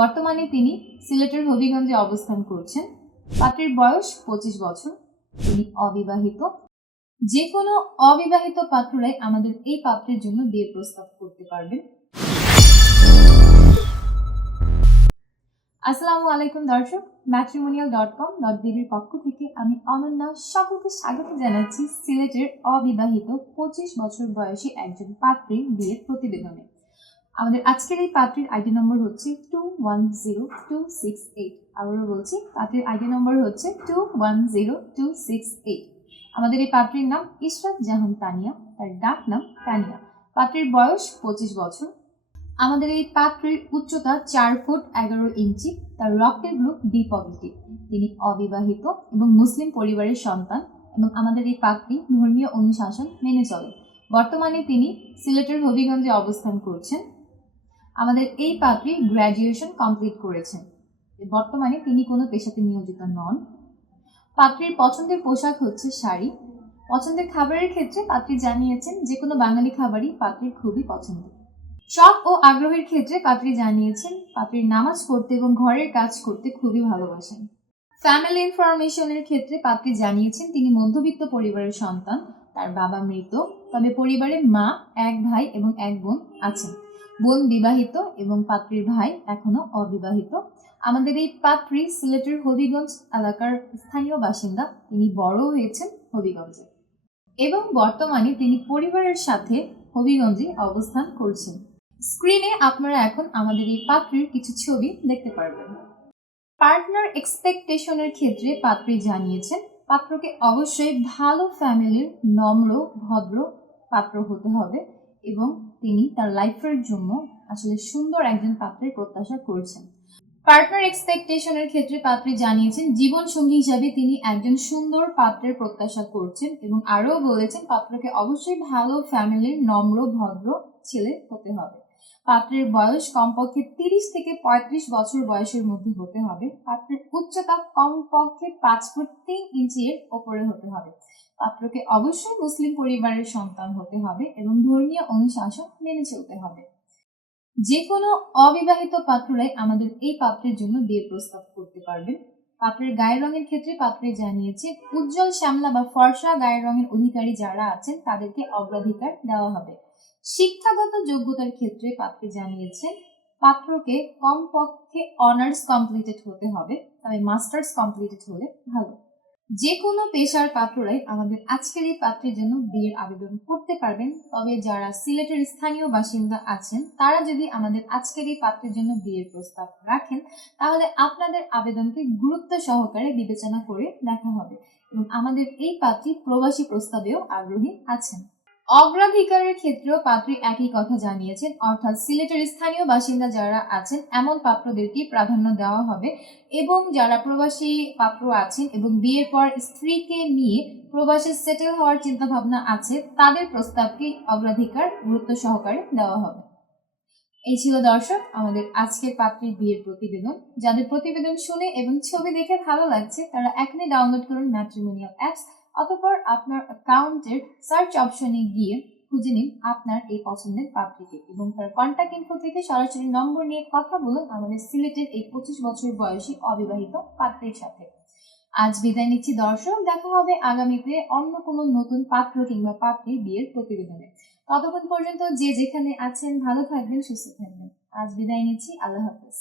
বর্তমানে তিনি সিলেটের হবিগঞ্জে অবস্থান করছেন। পাত্রের বয়স পঁচিশ বছর। তিনি অবিবাহিত। যে কোনো অবিবাহিত পাত্ররাই আমাদের এই পাত্রের জন্য বিয়ে প্রস্তাব করতে পারবেন। আসসালামু আলাইকুম দর্শক। ম্যাট্রিমোনিয়াল ডট কম ডট বিডির পক্ষ থেকে আমি অনন্যা সকলকে স্বাগত জানাচ্ছি সিলেটের অবিবাহিত পঁচিশ বছর বয়সী একজন পাত্রীর বিয়ের প্রতিবেদনে। আমাদের আজকের এই পাত্রীর আইডি নম্বর হচ্ছে two one zero two six eight আবারও বলছি, পাত্রীর আইডি নম্বর হচ্ছে two one zero two six eight আমাদের এই পাত্রীর নাম ইশরাত জাহান তানিয়া, তার ডাক নাম তানিয়া। পাত্রীর বয়স পঁচিশ বছর। আমাদের এই পাত্রীর উচ্চতা চার ফুট এগারো ইঞ্চি, তার রক্তের গ্রুপ বি পজিটিভ তিনি অবিবাহিত এবং মুসলিম পরিবারের সন্তান এবং আমাদের এই পাত্রী ধর্মীয় অনুশাসন মেনে চলে। বর্তমানে তিনি সিলেটের হবিগঞ্জে অবস্থান করছেন। আমাদের এই পাত্রী গ্র্যাজুয়েশন কমপ্লিট করেছেন। বর্তমানে তিনি কোনো পেশাতে নিয়োজিত নন। পাত্রীর পছন্দের পোশাক হচ্ছে শাড়ি। পছন্দের খাবারের ক্ষেত্রে পাত্রী জানিয়েছেন যে কোনো বাঙালি খাবারই পাত্রীর খুবই পছন্দের শখ ও আগ্রহের ক্ষেত্রে পাত্রী জানিয়েছেন পাত্রীর নামাজ পড়তে এবং ঘরের কাজ করতে খুবই ভালোবাসেন। ফ্যামিলি ইনফরমেশনের ক্ষেত্রে পাত্রী জানিয়েছেন তিনি মধ্যবিত্ত পরিবারের সন্তান, তার বাবা মৃত, তবে পরিবারে মা, এক ভাই এবং এক বোন আছেন। বোন বিবাহিত এবং পাত্রীর ভাই এখনও অবিবাহিত। আমাদের এই পাত্রী সিলেটের হবিগঞ্জ এলাকার স্থানীয় বাসিন্দা। তিনি বড় হয়েছেন হবিগঞ্জে এবং বর্তমানে তিনি পরিবারের সাথে হবিগঞ্জে অবস্থান করছেন। স্ক্রিনে আপনারা এখন আমাদের এই পাত্রীর কিছু ছবি দেখতে পারবেন। পার্টনার এক্সপেকটেশনের ক্ষেত্রে পাত্রী জানিয়েছেন, পাত্রকে অবশ্যই ভালো ফ্যামিলির নম্র, ভদ্র পাত্র হতে হবে। এবং তিনি তার লাইফের জন্য আসলে সুন্দর একজন পাত্রের প্রত্যাশা করছেন। পার্টনার এক্সপেকটেশনের ক্ষেত্রে পাত্রী জানিয়েছেন জীবন সঙ্গী হিসাবে তিনি একজন সুন্দর পাত্রের প্রত্যাশা করছেন এবং আরও বলেছেন, পাত্রকে অবশ্যই ভালো ফ্যামিলির নম্র, ভদ্র ছেলে হতে হবে। পাত্রের বয়স কমপক্ষে তিরিশ থেকে পঁয়ত্রিশ বছর বয়সের মধ্যে হতে হবে। পাত্রের উচ্চতা কমপক্ষে পাঁচ ফুট তিন ইঞ্চির ওপরে হতে হবে। পাত্রকে অবশ্যই মুসলিম পরিবারের সন্তান হতে হবে এবং ধর্মীয় অনুশাসন মেনে চলতে হবে। যে কোনো অবিবাহিত পাত্ররাই আমাদের এই পাত্রের জন্য বিয়ে প্রস্তাব করতে পারবেন। পাত্রের গায়ের রঙের ক্ষেত্রে পাত্রে জানিয়েছে, উজ্জ্বল শ্যামলা বা ফর্সা গায়ের রঙের অধিকারী যারা আছেন, তাদেরকে অগ্রাধিকার দেওয়া হবে। শিক্ষাগত যোগ্যতার ক্ষেত্রে পাত্রে জানিয়েছেন, পাত্রকে কমপক্ষে অনার্স কমপ্লিটেড হতে হবে, তবে মাস্টার্স কমপ্লিটেড হলে ভালো। যে কোনো পেশার পাত্ররাই আমাদের আজকের এই পাত্রের জন্য বিয়ের আবেদন করতে পারবেন, তবে যারা সিলেটের স্থানীয় বাসিন্দা আছেন, তারা যদি আমাদের আজকের এই পাত্রের জন্য বিয়ের প্রস্তাব রাখেন, তাহলে আপনাদের আবেদনকে গুরুত্ব সহকারে বিবেচনা করে দেখা হবে এবং আমাদের এই পাত্রী প্রবাসী প্রস্তাবেও আগ্রহী আছেন। অগ্রাধিকারের ক্ষেত্রেও পাত্রী একই কথা জানিয়েছেন। অর্থাৎ সিলেটের স্থানীয় বাসিন্দা যারা আছেন, এমন পাত্রদেরকেই প্রাধান্য দেওয়া হবে এবং যারা প্রবাসী পাত্র আছেন এবং বিয়ের পর স্ত্রীকে নিয়ে প্রবাসে সেটেল হওয়ার চিন্তা ভাবনা আছে, তাদের প্রস্তাবকে অগ্রাধিকার গুরুত্ব সহকারে দেওয়া হবে। এই ছিল দর্শক, আমাদের আজকের পাত্রীর বিয়ের প্রতিবেদন। যাদের প্রতিবেদন শুনে এবং ছবি দেখে ভালো লাগছে, তারা এখনই ডাউনলোড করুন ম্যাট্রিমোনিয়াল অ্যাপস অতঃপর আপনার অ্যাকাউন্টের সার্চ অপশনে গিয়ে খুঁজে নিন আপনার এই পছন্দের পাত্রীকে এবং তার কন্ট্যাক্ট ইনফো থেকে সরাসরি নম্বর নিয়ে কথা বলুন আমাদের সিলেটের এই পঁচিশ বছর বয়সী অবিবাহিত পাত্রের সাথে। আজ বিদায় নিচ্ছি দর্শক, দেখা হবে আগামীতে অন্য কোনো নতুন পাত্র কিংবা পাত্রীর বিয়ের প্রতিবেদনে। ততক্ষণ পর্যন্ত যে যেখানে আছেন, ভালো থাকবেন, সুস্থ থাকবেন। আজ বিদায় নিচ্ছি, আল্লাহ হাফেজ।